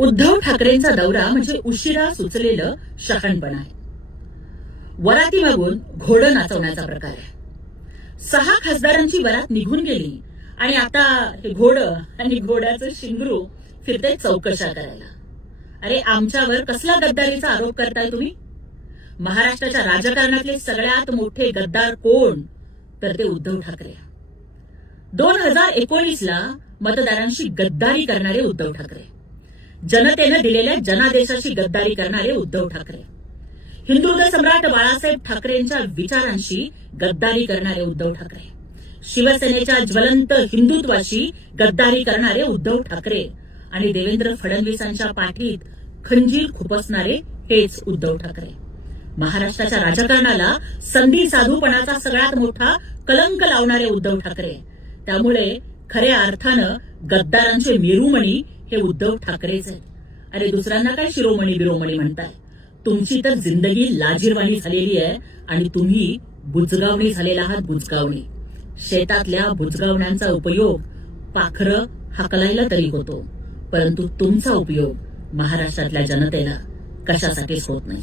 उद्धव ठाकरेंचा दौरा म्हणजे उशिरा सुचलेलं शहाणपण आहे. वराती मागून घोडं नाचवण्याचा प्रकार आहे. 6 खासदारांची वरात निघून गेली आणि आता हे घोडं आणि घोड्याचं शिंगरू फिरते चौकशा करायला. अरे आमच्यावर कसला गद्दारीचा आरोप करताय तुम्ही? महाराष्ट्राच्या राजकारणातले सगळ्यात मोठे गद्दार कोण? तर ते उद्धव ठाकरे. 2019ला मतदारांशी गद्दारी करणारे उद्धव ठाकरे, जनतेनं दिलेल्या जनादेशाशी गद्दारी करणारे उद्धव ठाकरे, हिंदुत्व सम्राट बाळासाहेब ठाकरेंच्या विचारांशी गद्दारी करणारे उद्धव ठाकरे, शिवसेनेच्या ज्वलंत हिंदुत्वाशी गद्दारी करणारे उद्धव ठाकरे आणि देवेंद्र फडणवीसांच्या पाठीत खंजीर खुपसणारे हेच उद्धव ठाकरे. महाराष्ट्राच्या राजकारणाला संधी साधूपणाचा सगळ्यात मोठा कलंक लावणारे उद्धव ठाकरे. त्यामुळे खऱ्या अर्थानं गद्दारांचे मेरुमणी हे उद्धव ठाकरेच आहेत. अरे दुसऱ्यांना काय शिरोमणी बिरोमणी म्हणताय? तुमची तर जिंदगी लाजीरवाणी झालेली आहे आणि तुम्ही बुजगावणी झालेला आहात. बुजगावणी. शेतातल्या बुजगावण्यांचा उपयोग पाखरं हाकलायला तरी होतो, परंतु तुमचा उपयोग महाराष्ट्रातल्या जनतेला कशासाठीच होत नाही.